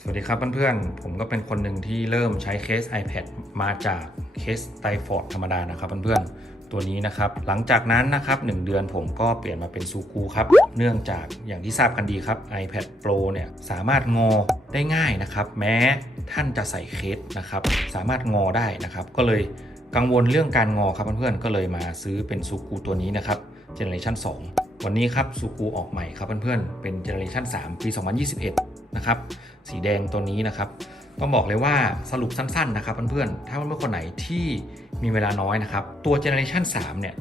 สวัสดีครับเพื่อนๆ ผมก็เป็นคนหนึ่งที่เริ่มใช้เคส iPad มาจากเคสไตฟอร์ดธรรมดานะครับเพื่อนๆ ตัวนี้นะครับ หลังจากนั้นนะครับ1เดือนผมก็เปลี่ยนมาเป็นซูกูครับ เนื่องจากอย่างที่ทราบกันดีครับ iPad Pro เนี่ยสามารถงอได้ง่ายนะครับ แม้ท่านจะใส่เคสนะครับ สามารถงอได้นะครับ ก็เลยกังวลเรื่องการงอครับเพื่อนๆ ก็เลยมาซื้อเป็นซูกูตัวนี้นะครับเจเนอเรชัน2วันนี้ครับซูกูออกใหม่ครับเพื่อนๆ เป็นเจเนอเรชัน3ปี 2021 นะครับ สีแดงตัวนี้นะครับต้องบอกเลยว่าสรุปสั้นๆนะครับเพื่อนๆ ถ้าเพื่อนๆคนไหนที่มีเวลาน้อยนะครับ ตัวเจเนอเรชัน3เนี่ย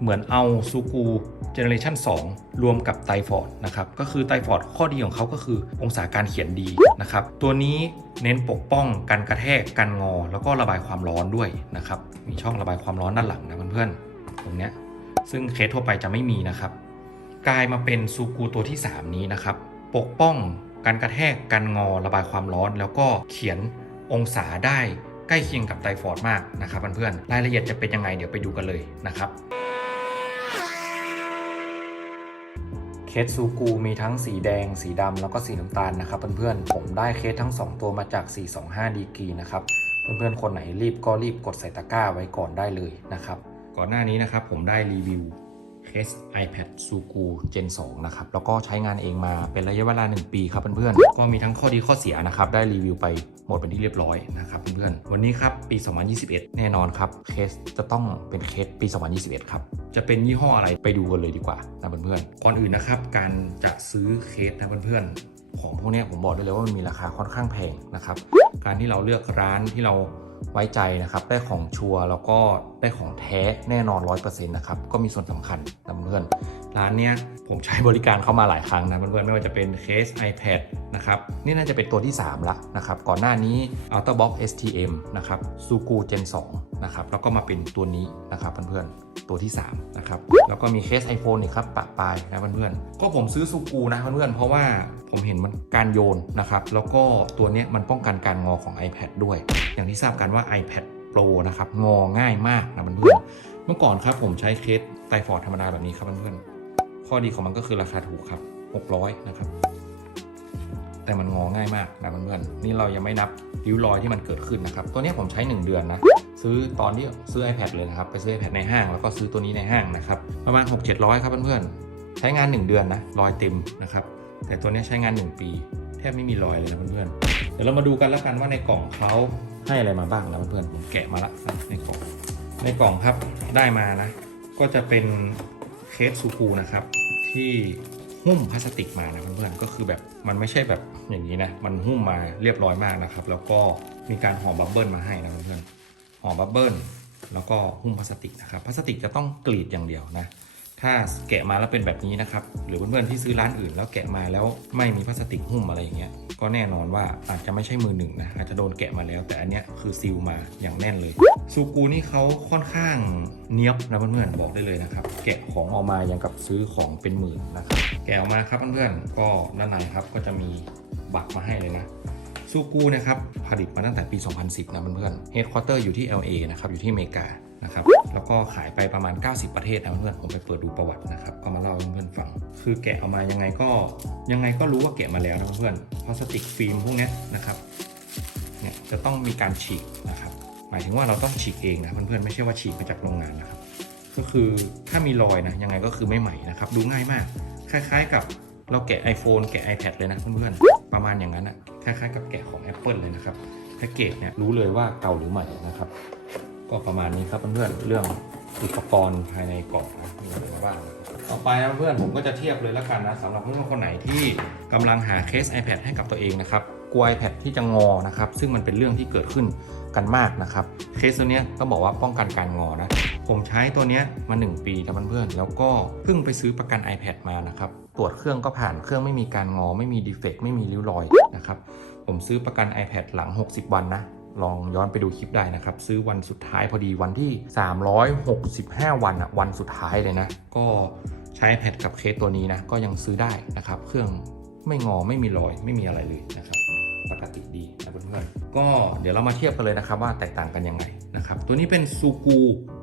เหมือนเอาซูกูเจเนอเรชัน2รวมกับไตฟอร์ดนะครับ ก็คือไตฟอร์ดข้อดีของเขาก็คือองศาการเขียนดีนะครับ ตัวนี้เน้นปกป้องกันกระแทกกันงอ แล้วก็ระบายความร้อนด้วยนะครับ มีช่องระบายความร้อนด้านหลังนะเพื่อนๆ ตรงเนี้ย ซึ่งเคสทั่วไปจะไม่มีนะครับ กลายมาเป็นซูกูตัวที่ 3 นี้นะครับ ปกป้อง การกระแทกการงอระบายความร้อน แล้วก็เขียนองศาได้ใกล้เคียงกับไตฟอร์ดมากนะครับเพื่อนๆรายละเอียดจะเป็นยังไงเดี๋ยวไปดูกันเลยนะครับเคสซูกูมีทั้งสีแดง สีดำแล้วก็สีน้ำตาลนะครับเพื่อนๆ ผมได้เคสทั้ง 2 ตัวมาจาก 425 ดีกรีนะครับ เพื่อนๆ คนไหนรีบก็รีบกดใส่ตะกร้าไว้ก่อนได้เลยนะครับ ก่อนหน้านี้นะครับผมได้รีวิว เคส iPad Suku Gen 2 นะครับ แล้วก็ใช้งานเองมาเป็นระยะเวลา 1 ปีครับเพื่อนๆ ก็มีทั้งข้อดีข้อเสียนะครับ ได้รีวิวไปหมดเป็นที่เรียบร้อยนะครับเพื่อนๆ วันนี้ครับ ปี 2021 แน่นอนครับ เคสจะต้องเป็นเคสปี 2021 ครับ จะเป็นยี่ห้ออะไรไปดูกันเลยดีกว่านะเพื่อนๆ ก่อนอื่นนะครับ การจะซื้อเคสนะเพื่อนๆ ของพวกนี้ผมบอกได้เลยว่ามันมีราคาค่อนข้างแพงนะครับ การที่เราเลือกร้านที่เรา ไว้ใจนะครับ ได้ของชัวร์แล้วก็ได้ของแท้แน่นอน 100%นะครับ ก็มีส่วนสำคัญนะเพื่อน ร้านเนี้ยผมใช้บริการเข้ามาหลายครั้งนะเพื่อนๆไม่ว่าจะเป็นเคส iPad นะครับ นี่น่าจะเป็นตัวที่ 3 ละนะครับ ก่อนหน้านี้ OutterBox STM นะครับ Suku Gen 2 นะครับแล้วก็มาเป็นตัวนี้นะครับเพื่อนๆตัวที่3นะครับแล้วก็มีเคส iPhone อีกครับปะปลายนะเพื่อนๆก็ผมซื้อซูกูนะเพื่อนๆเพราะว่าผมเห็นมันการโยนนะครับแล้วก็ตัวนี้มันป้องกันการงอของ iPad ด้วย อย่างที่ทราบกันว่า iPad Pro นะครับงอง่ายมากนะเพื่อนๆเมื่อก่อนครับผมใช้เคสไตฟอร์ดธรรมดาแบบนี้ครับเพื่อนๆข้อดีของมันก็คือราคาถูกครับ 600 นะครับ แต่มันงอง่ายมากนะเพื่อนๆนี่เรายังไม่นับริ้วรอยที่มันเกิดขึ้นนะครับ ตัวนี้ผมใช้ 1 เดือนนะ ซื้อตอนที่ซื้อ iPad เลยนะครับ ไปซื้อ iPad ในห้าง แล้วก็ซื้อตัวนี้ในห้างนะครับ ประมาณ 6-700 ครับเพื่อนๆ ใช้งาน 1 เดือนนะ รอยเต็มนะครับ แต่ตัวนี้ใช้งาน 1 ปี แทบไม่มีรอยเลยนะเพื่อนๆ เดี๋ยวเรามาดูกันแล้วกันว่าในกล่องเขาให้อะไรมาบ้างนะเพื่อนๆ ผมแกะมาละในกล่อง ในกล่องครับได้มานะ ก็จะเป็นเคสซูกูนะครับ ที่หุ้มพลาสติกมานะเพื่อนๆ ก็คือแบบมันไม่ใช่แบบอย่างนี้นะ มันหุ้มมาเรียบร้อยมากนะครับ แล้วก็มีการห่อบับเบิลมาให้นะเพื่อนๆ ห่อบับเบิ้ลแล้วก็หุ้มพลาสติกนะครับพลาสติกจะต้องกรีดอย่างเดียวนะถ้าแกะมาแล้วเป็นแบบนี้นะครับหรือเพื่อนๆที่ซื้อร้านอื่น แล้วแกะมาแล้วไม่มีพลาสติกหุ้มอะไรอย่างเงี้ยก็แน่นอนว่าอาจจะไม่ใช่มือหนึ่งนะอาจจะโดนแกะมาแล้ว แต่อันเนี้ยคือซีลมาอย่างแน่นเลยซูกูนี่เขาค่อนข้างเนี้ยบนะเพื่อนๆบอกได้เลยนะครับแกะของออกมาอย่างกับซื้อของเป็นหมื่นนะครับแกะออกมาครับเพื่อนๆก็ด้านในครับก็จะมีบัตรมาให้เลยนะ ซูกูนะครับผลิตมาตั้งแต่ปี 2010 นะเพื่อนๆเฮดค q u เตอร์อยู่ที่ LA นะครับอยู่ที่อเมริกานะครับแล้วก็ขายไปประมาณ 90 ประเทศนะเพื่อนผมไปเปิดดูประวัตินะครับเอามาเล่าให้เพื่อนฟัง คือแกะออกมายังไงก็ยังไงก็รู้ว่าแกะมาแล้วนะเพื่อนพลาสติกฟิล์มพวกนี้นะครับเนี่ยจะต้องมีการฉีกนะครับหมายถึงว่าเราต้องฉีกเองนะเพื่อนๆไม่ใช่ว่าฉีกมาจากโรงงานนะครับก็คือถ้ามีรอยนะยังไงก็คือไม่ใหม่นะครับดูง่ายมาก คล้ายๆกับเราแกะ iPhone แกะ iPad เลยนะเพื่อนๆประมาณอย่างนั้นอะ คล้ายๆกับแกะของ Apple เลยนะครับแพ็กเกจเนี่ยรู้เลยว่าเก่าหรือใหม่นะครับ ก็ประมาณนี้ครับเพื่อนๆเรื่องอุปกรณ์ภายในกล่องนะมีอะไรมาบ้างต่อไปนะเพื่อนผมก็จะเทียบเลยแล้วกันนะสำหรับเพื่อนคนไหนที่กำลังหาเคส iPad ให้กับตัวเองนะครับกลัว iPad ที่จะงอนะครับซึ่งมันเป็นเรื่องที่เกิดขึ้นกันมากนะครับเคสตัวนี้ยต้องบอกว่าป้องกันการงอนะผมใช้ตัวนี้มา 1 ปีแล้วเพื่อนๆแล้วก็เพิ่งไปซื้อประกัน iPad มานะครับ ตรวจเครื่องก็ผ่านเครื่องไม่มีการงอ ไม่มีดีเฟกต์ไม่มีริ้วรอยนะครับ ผมซื้อประกัน iPad หลัง 60 วันนะ ลองย้อนไปดูคลิปได้นะครับ ซื้อวันสุดท้ายพอดีวันที่ 365 วันอะวันสุดท้ายเลยนะ ก็ใช้ iPad กับเคสตัวนี้นะ ก็ยังซื้อได้นะครับ เครื่องไม่งอไม่มีรอย ไม่มีอะไรเลยนะครับ ปกติดีนะเพื่อนๆก็เดี๋ยวเรามาเทียบกันเลยนะครับว่าแตกต่างกันยังไงนะครับ ตัวนี้เป็นซูกู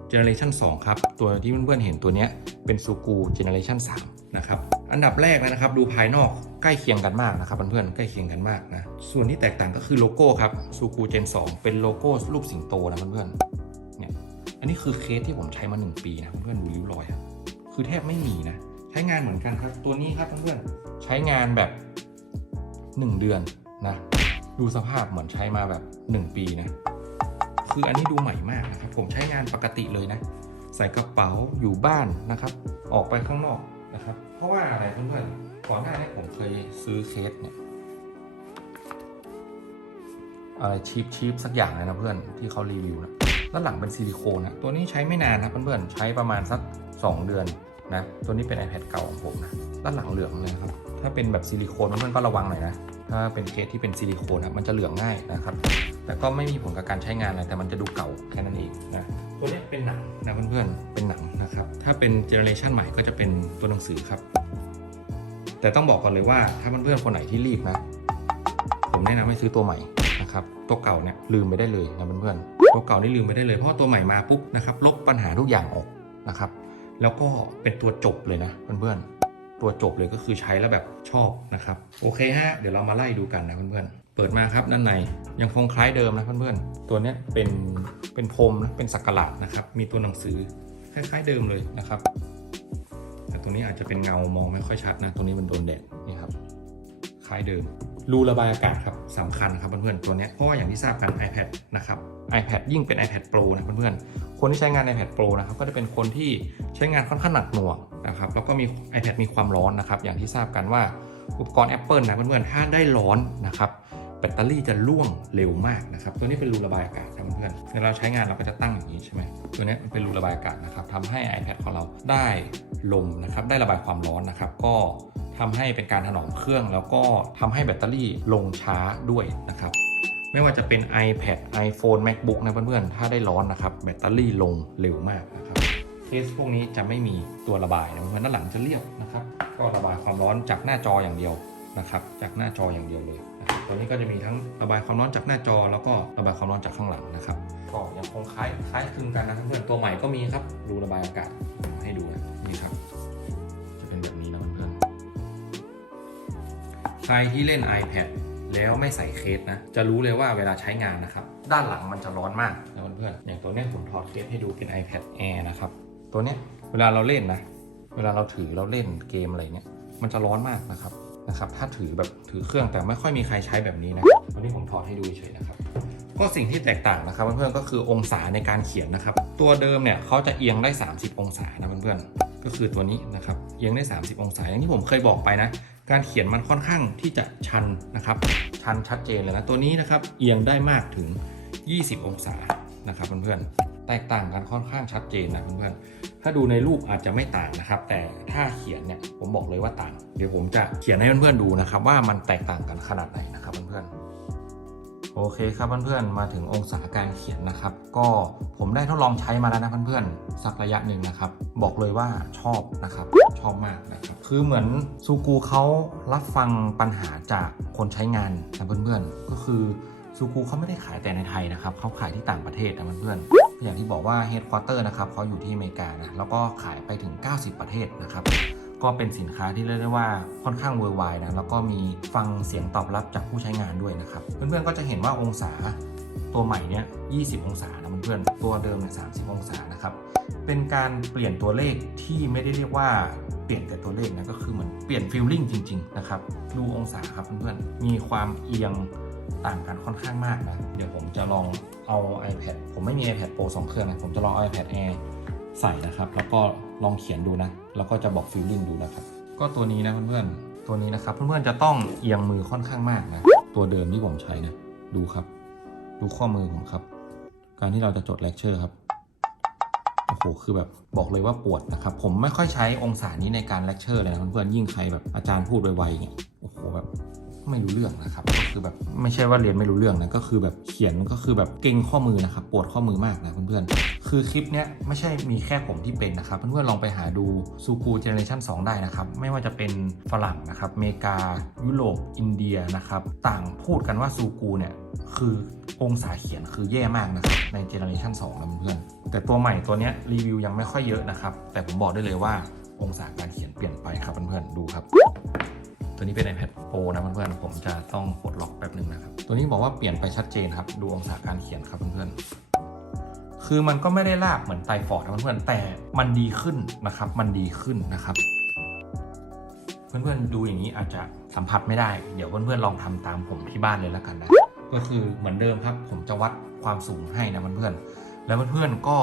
เจเนอเรชัน2ครับ ตัวที่เพื่อนๆเห็นตัวเนี้ยเป็นซูกูเจเนอเรชัน3นะครับ อันดับแรกนะครับ ดูภายนอกใกล้เคียงกันมากนะครับเพื่อนๆใกล้เคียงกันมากนะ ส่วนที่แตกต่างก็คือโลโก้ครับซูกูเจน2เป็นโลโก้รูปสิงโตนะเพื่อนๆเนี่ยอันนี้คือเคสที่ผมใช้มา 1 ปีนะเพื่อนๆดูริ้วรอยอะคือแทบไม่มีนะ ใช้งานเหมือนกันครับ ตัวนี้ครับเพื่อนๆใช้งานแบบ 1 เดือนนะดูสภาพเหมือนใช้มาแบบ 1 ปีนะคืออันนี้ดูใหม่มากนะครับ ผมใช้งานปกติเลยนะ ใส่กระเป๋าอยู่บ้านนะครับ ออกไปข้างนอก นะครับ เพราะว่าอะไรเพื่อนๆก่อนหน้านี้ผมเคยซื้อเคสเนี่ยอะไรชีพชีพสักอย่างเลยนะเพื่อนที่เขารีวิวนะด้านหลังเป็นซิลิโคนนะตัวนี้ใช้ไม่นานนะเพื่อนๆใช้ประมาณสัก 2 เดือนนะตัวนี้เป็น iPad เก่าของผมนะด้านหลังเหลืองเลยครับถ้าเป็นแบบซิลิโคนเพื่อนๆก็ระวังหน่อยนะถ้าเป็นเคสที่เป็นซิลิโคนนะมันจะเหลืองง่ายนะครับแต่ก็ไม่มีผลกับการใช้งานอะไรแต่มันจะดูเก่าแค่นั้นเองนะ ตัวนี้เป็นหนังนะเพื่อนๆ เป็นหนังนะครับ ถ้าเป็นเจเนอเรชันใหม่ก็จะเป็นตัวหนังสือครับ แต่ต้องบอกก่อนเลยว่าถ้าเพื่อนๆคนไหนที่รีบนะ ผมแนะนำให้ซื้อตัวใหม่นะครับ ตัวเก่าเนี่ยลืมไปได้เลยนะเพื่อนๆ ตัวเก่านี่ลืมไปได้เลยเพราะตัวใหม่มาปุ๊บนะครับลบปัญหาทุกอย่างออกนะครับ แล้วก็เป็นตัวจบเลยนะเพื่อนๆ ตัวจบเลยก็คือใช้แล้วแบบชอบนะครับ โอเคฮะ เดี๋ยวเรามาไล่ดูกันนะเพื่อนๆ ปิดมาครับด้านในยังคงคล้ายเดิมนะเพื่อนๆ ตัวนี้เป็นเป็นพรมนะเป็นสักหลาดนะครับ มีตัวหนังสือคล้ายๆเดิมเลยนะครับ แต่ตัวนี้อาจจะเป็นเงามองไม่ค่อยชัดนะ ตัวนี้มันโดนแดดนี่ครับ คล้ายเดิม รูระบายอากาศครับสำคัญครับเพื่อนๆ ตัวนี้เพราะว่าอย่างที่ทราบกัน iPad นะครับ iPad ยิ่งเป็น iPad Pro นะเพื่อนๆ คนที่ใช้งาน iPad Pro นะครับก็จะเป็นคนที่ใช้งานค่อนข้างหนักหน่วงนะครับ แล้วก็มี iPad มีความร้อนนะครับ อย่างที่ทราบกันว่าอุปกรณ์ Apple นะเพื่อนๆ ถ้าได้ร้อนนะครับ แบตเตอรี่จะร่วงเร็วมากนะครับ ตัวนี้เป็นรูระบายอากาศครับเพื่อนเวลาเราใช้งานเราก็จะตั้งอย่างนี้ใช่ไหมตัวนี้มันเป็นรูระบายอากาศนะครับทำให้ iPad ของเราได้ลมนะครับ ได้ระบายความร้อนนะครับ ก็ทำให้เป็นการถนอมเครื่อง แล้วก็ทำให้แบตเตอรี่ลงช้าด้วยนะครับไม่ว่าจะเป็น iPad iPhone MacBook นะเพื่อนๆ ถ้าได้ร้อนนะครับ แบตเตอรี่ลงเร็วมากนะครับ เคสพวกนี้จะไม่มีตัวระบายนะเพื่อนด้านหลังจะเรียบนะครับ ก็ระบายความร้อนจากหน้าจออย่างเดียวนะครับ จากหน้าจออย่างเดียวเลย ตัวนี้ก็จะมีทั้งระบายความร้อนจากหน้าจอ แล้วก็ระบายความร้อนจากข้างหลังนะครับก็ยังคงคล้ายคล้ายคลึงกันนะเพื่อนๆตัวใหม่ก็มีครับรูระบายอากาศให้ดูนะนี่ครับ จะเป็นแบบนี้นะเพื่อนๆใครที่เล่น iPad แล้วไม่ใส่เคสนะ จะรู้เลยว่าเวลาใช้งานนะครับ ด้านหลังมันจะร้อนมากนะเพื่อนๆอย่างตัวเนี้ยผมถอดเคสให้ดูเป็น iPad Air นะครับ ตัวเนี้ยเวลาเราเล่นนะ เวลาเราถือเราเล่นเกมอะไรเนี้ย มันจะร้อนมากนะครับ นะครับ ถ้าถือแบบถือเครื่องแต่ไม่ค่อยมีใครใช้แบบนี้นะวันนี้ผมถอดให้ดูเฉยนะครับ ก็สิ่งที่แตกต่างนะครับเพื่อนๆก็คือองศาในการเขียนนะครับ ตัวเดิมเนี่ยเขาจะเอียงได้ 30 องศานะเพื่อนๆก็คือตัวนี้นะครับเอียงได้ 30 องศาอย่างที่ผมเคยบอกไปนะ การเขียนมันค่อนข้างที่จะชันนะครับ ชันชัดเจนเลยนะตัวนี้นะครับเอียงได้มากถึง 20 องศานะครับเพื่อนๆ แตกต่างกันค่อนข้างชัดเจนนะเพื่อนๆถ้าดูในรูปอาจจะไม่ต่างนะครับ แต่ถ้าเขียนเนี่ยผมบอกเลยว่าต่าง เดี๋ยวผมจะเขียนให้เพื่อนๆดูนะครับว่ามันแตกต่างกันขนาดไหนนะครับเพื่อนๆโอเคครับเพื่อนๆ มาถึงองศาการเขียนนะครับ ก็ผมได้ทดลองใช้มาแล้วนะเพื่อนๆ สักระยะหนึ่งนะครับ บอกเลยว่าชอบนะครับ ชอบมากนะครับ คือเหมือนซูกูเขารับฟังปัญหาจากคนใช้งานนะเพื่อนๆ ก็คือซูกูเขาไม่ได้ขายแต่ในไทยนะครับเขาขายที่ต่างประเทศนะเพื่อนๆ อย่างที่บอกว่าเฮดควอเตอร์นะครับเขาอยู่ที่อเมริกานะแล้วก็ขายไปถึง 90 ประเทศนะครับก็เป็นสินค้าที่เรียกได้ว่าค่อนข้างเวอร์ไวนะแล้วก็มีฟังเสียงตอบรับจากผู้ใช้งานด้วยนะครับเพื่อนๆก็จะเห็นว่าองศาตัวใหม่เนี้ย20 องศานะเพื่อนๆตัวเดิมเนี่ย30 องศานะครับเป็นการเปลี่ยนตัวเลขที่ไม่ได้เรียกว่าเปลี่ยนแต่ตัวเลขนะก็คือเหมือนเปลี่ยนฟิลลิ่งจริงๆนะครับดูองศาครับเพื่อนๆมีความเอียง ต่างกันค่อนข้างมากนะ เดี๋ยวผมจะลองเอา iPad ผมไม่มี iPad Pro 2 เครื่องนะ ผมจะลองเอา iPad Air ใส่นะครับ แล้วก็ลองเขียนดูนะ แล้วก็จะบอกฟิลลิ่งดูนะครับ ก็ตัวนี้นะเพื่อนๆ ตัวนี้นะครับ เพื่อนๆ จะต้องเอียงมือค่อนข้างมากนะ ตัวเดิมที่ผมใช้นะ ดูครับ ดูข้อมือผมครับ การที่เราจะจดเลคเชอร์ครับโอ้โห คือแบบบอกเลยว่าปวดนะครับ ผมไม่ค่อยใช้องศานี้ในการเลคเชอร์เลยนะเพื่อนๆ ยิ่งใครแบบอาจารย์พูดไวๆเนี่ย โอ้โหแบบ ไม่รู้เรื่องนะครับก็คือแบบไม่ใช่ว่าเรียนไม่รู้เรื่องนะก็คือแบบเขียนก็คือแบบเก่งข้อมือนะครับปวดข้อมือมากนะเพื่อนๆคือคลิปเนี้ยไม่ใช่มีแค่ผมที่เป็นนะครับเพื่อนๆลองไปหาดูซูกูเจเนเรชัน2ได้นะครับไม่ว่าจะเป็นฝรั่งนะครับอเมริกา ยุโรปอินเดียนะครับต่างพูดกันว่าซูกูเนี่ยคือองศาเขียนคือแย่มากนะครับในเจเนอเรชัน2นะเพื่อนๆแต่ตัวใหม่ตัวเนี้ยรีวิวยังไม่ค่อยเยอะนะครับแต่ผมบอกได้เลยว่าองศาการเขียนเปลี่ยนไปครับเพื่อนๆดูครับ ตัวนี้เป็น iPad Pro นะเพื่อนๆ ผมจะต้องกดล็อกแป๊บหนึ่งนะครับ ตัวนี้บอกว่าเปลี่ยนไปชัดเจนครับ ดูองศาการเขียนครับเพื่อนๆ คือมันก็ไม่ได้ลาบเหมือนไตรฟอร์ดนะเพื่อนๆ แต่มันดีขึ้นนะครับ มันดีขึ้นนะครับ เพื่อนๆ ดูอย่างนี้อาจจะสัมผัสไม่ได้ เดี๋ยวเพื่อนๆ ลองทำตามผมที่บ้านเลยแล้วกันนะ ก็คือเหมือนเดิมครับ ผมจะวัดความสูงให้นะเพื่อนๆ แล้วเพื่อนๆ ก็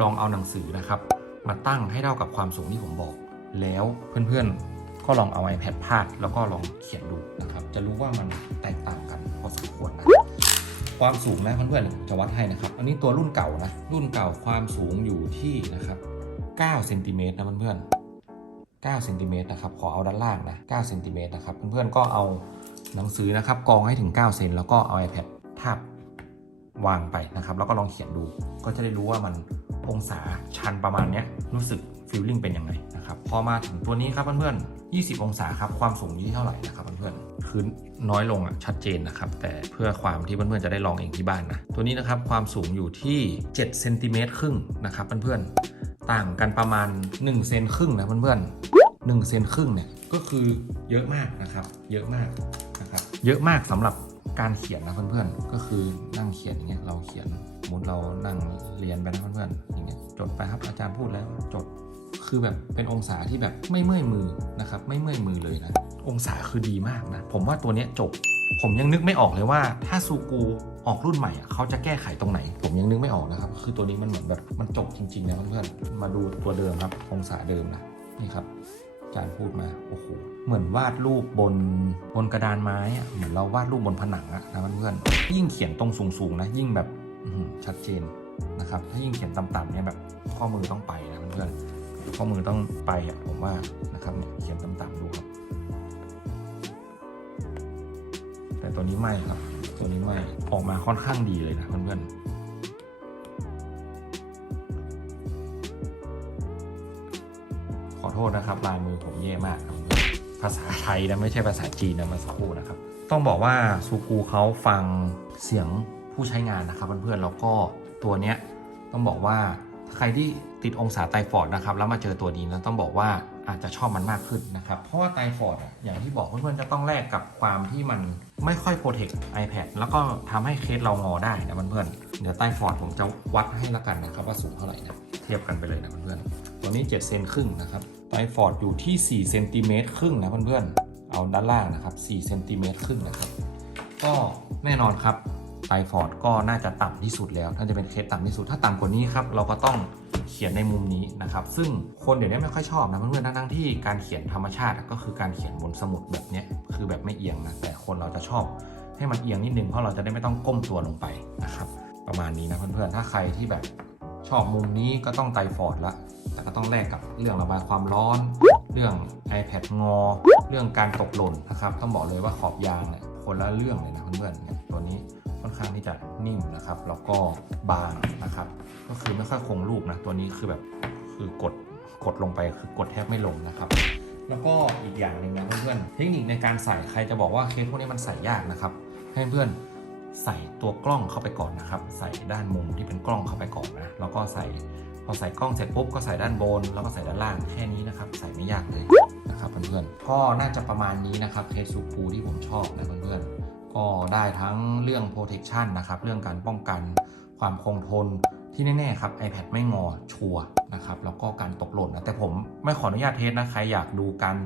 ลองเอาหนังสือนะครับ มาตั้งให้เท่ากับความสูงที่ผมบอก แล้วเพื่อนๆ ก็ลองเอา iPad พาดแล้วก็ลองเขียนดูนะครับ จะรู้ว่ามันแตกต่างกันพอสมควรนะความสูงนะเพื่อนๆจะวัดให้นะครับ อันนี้ตัวรุ่นเก่านะ รุ่นเก่าความสูงอยู่ที่นะครับ9เซนติเมตรนะเพื่อนๆ9เซนติเมตรนะครับ ขอเอาด้านล่างนะ9เซนติเมตรนะครับ เพื่อนๆก็เอาหนังสือนะครับกองให้ถึง 9 เซนแล้วก็เอา iPad ทาบวางไปนะครับ แล้วก็ลองเขียนดู ก็จะได้รู้ว่ามัน องศาชันประมาณนี้รู้สึกฟีลลิ่งเป็นยังไงนะครับพอมาถึงตัวนี้ครับเพื่อนๆ 20 องศาครับความสูงอยู่ที่เท่าไหร่นะครับเพื่อนๆคือน้อยลงอะชัดเจนนะครับแต่เพื่อความที่เพื่อนๆจะได้ลองเองที่บ้านนะตัวนี้นะครับความสูงอยู่ที่7เซนติเมตรครึ่งนะครับเพื่อนๆต่างกันประมาณ1เซนครึ่งนะเพื่อนๆ1เซนครึ่งเนี่ยก็คือเยอะมากนะครับเยอะมากนะครับเยอะมากสำหรับการเขียนนะเพื่อนๆก็คือนั่งเขียนอย่างเงี้ยเราเขียน มมติเรานั่งเรียนไปนะเพื่อนๆอย่างเงี้ยจดไปครับอาจารย์พูดแล้วจดคือแบบเป็นองศาที่แบบไม่เมื่อยมือนะครับไม่เมื่อยมือเลยนะองศาคือดีมากนะผมว่าตัวเนี้ยจบ ผมยังนึกไม่ออกเลยว่า ถ้าซูกูออกรุ่นใหม่เขาจะแก้ไขตรงไหน ผมยังนึกไม่ออกนะครับ คือตัวนี้มันเหมือนแบบมันจบจริงๆนะเพื่อนๆมาดูตัวเดิมครับ องศาเดิมนะนี่ครับอาจารย์พูดมาโอ้โหเหมือนวาดรูปบนบนกระดานไม้อะเหมือนเราวาดรูปบนผนังอะนะเพื่อนๆยิ่งเขียนตรงสูงๆนะยิ่งแบบ ชัดเจนนะครับ ถ้ายิ่งเขียนต่ำๆเนี่ยแบบข้อมือต้องไปนะเพื่อนๆข้อมือต้องไปอะผมว่านะครับเขียนต่ำๆดูครับ แต่ตัวนี้ไม่ครับ ตัวนี้ไม่ออกมาค่อนข้างดีเลยนะเพื่อนๆขอโทษนะครับลายมือผมแย่มากครับภาษาไทยนะไม่ใช่ภาษาจีนนะมาสักครู่นะครับ ต้องบอกว่าซูกูเขาฟังเสียง ผู้ใช้งานนะครับเพื่อนๆแล้วก็ตัวเนี้ยต้องบอกว่าใครที่ติดองศาไตฟอร์ดนะครับแล้วมาเจอตัวนี้นะต้องบอกว่าอาจจะชอบมันมากขึ้นนะครับ เพราะว่าไตฟอร์ดอย่างที่บอกเพื่อนๆจะต้องแลกกับความที่มันไม่ค่อยโปรเทค iPad แล้วก็ทำให้เคสเรางอได้นะเพื่อนๆเดี๋ยวไตฟอร์ดผมจะวัดให้ละกันนะครับว่าสูงเท่าไหร่นะเทียบกันไปเลยนะเพื่อนๆตัวนี้7เซนครึ่งนะครับไตฟอร์ดอยู่ที่4เซนติเมตรครึ่งนะเพื่อนๆเอาด้านล่างนะครับ4เซนติเมตรครึ่งนะครับก็แน่นอนครับ ไตฟอร์ดก็น่าจะต่ำที่สุดแล้วน่าจะเป็นเคสต่ำที่สุด ถ้าต่ำกว่านี้ครับเราก็ต้องเขียนในมุมนี้นะครับ ซึ่งคนเดี๋ยวนี้ไม่ค่อยชอบนะเพื่อนๆทั้งๆที่การเขียนธรรมชาติก็คือการเขียนบนสมุดแบบนี้คือแบบไม่เอียงนะแต่คนเราจะชอบให้มันเอียงนิดนึงเพราะเราจะได้ไม่ต้องก้มตัวลงไปนะครับประมาณนี้นะเพื่อนๆถ้าใครที่แบบชอบมุมนี้ก็ต้องไตฟอร์ดละแต่ก็ต้องแลกกับเรื่องระบายความร้อน เรื่อง iPad งอ เรื่องการตกหล่นนะครับ ต้องบอกเลยว่าขอบยางเนี่ยคนละเรื่องเลยนะเพื่อนๆเนี่ยตัวนี้ ค่อนข้างที่จะนิ่มนะครับ แล้วก็บางนะครับ ก็คือไม่ค่อยคงรูปนะตัวนี้คือแบบคือกดกดลงไปคือกดแทบไม่ลงนะครับ แล้วก็อีกอย่างหนึ่งนะเพื่อนๆเทคนิคในการใส่ใครจะบอกว่าเคสพวกนี้มันใส่ยากนะครับ ให้เพื่อนใส่ตัวกล้องเข้าไปก่อนนะครับ ใส่ด้านมุมที่เป็นกล้องเข้าไปก่อนนะแล้วก็ใส่พอใส่กล้องเสร็จปุ๊บก็ใส่ด้านบน แล้วก็ใส่ด้านล่างแค่นี้นะครับ ใส่ไม่ยากเลยนะครับเพื่อนๆก็น่าจะประมาณนี้นะครับเคสซูปูที่ผมชอบนะเพื่อนๆ ก็ได้ทั้งเรื่อง protection นะครับ เรื่องการป้องกันความคงทนที่แน่ๆครับ iPad ไม่งอชัวร์นะครับ แล้วก็การตกหล่นนะ แต่ผมไม่ขออนุญาตเทสนะ ใครอยากดูการ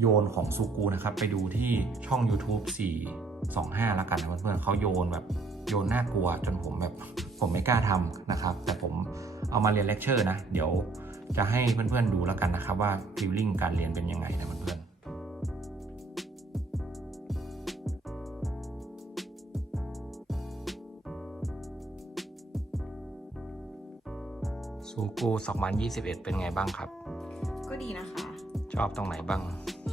โยนของซูกูนะครับ ไปดูที่ช่อง YouTube 425 แล้วกันนะเพื่อนๆเขาโยนแบบโยนน่ากลัวจนผมแบบผมไม่กล้าทำนะครับ แต่ผมเอามาเรียนเลคเชอร์นะ เดี๋ยวจะให้เพื่อนๆดูแล้วกันนะครับว่าฟิลลิ่งการเรียนเป็นยังไงนะเพื่อนๆ กู2021 เป็นไงบ้างครับ ก็ดีนะคะ ชอบตรงไหนบ้าง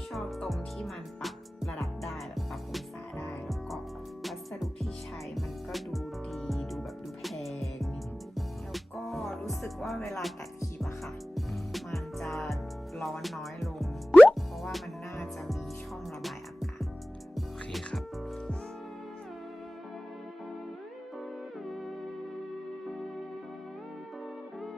ชอบตรงที่มันปรับระดับได้แบบปรับองศาได้ แล้วก็วัสดุที่ใช้มันก็ดูดีดูแบบดูแพงนิดนึงแล้วก็รู้สึกว่าเวลาตัดคลิปอะค่ะ มันจะร้อนน้อยล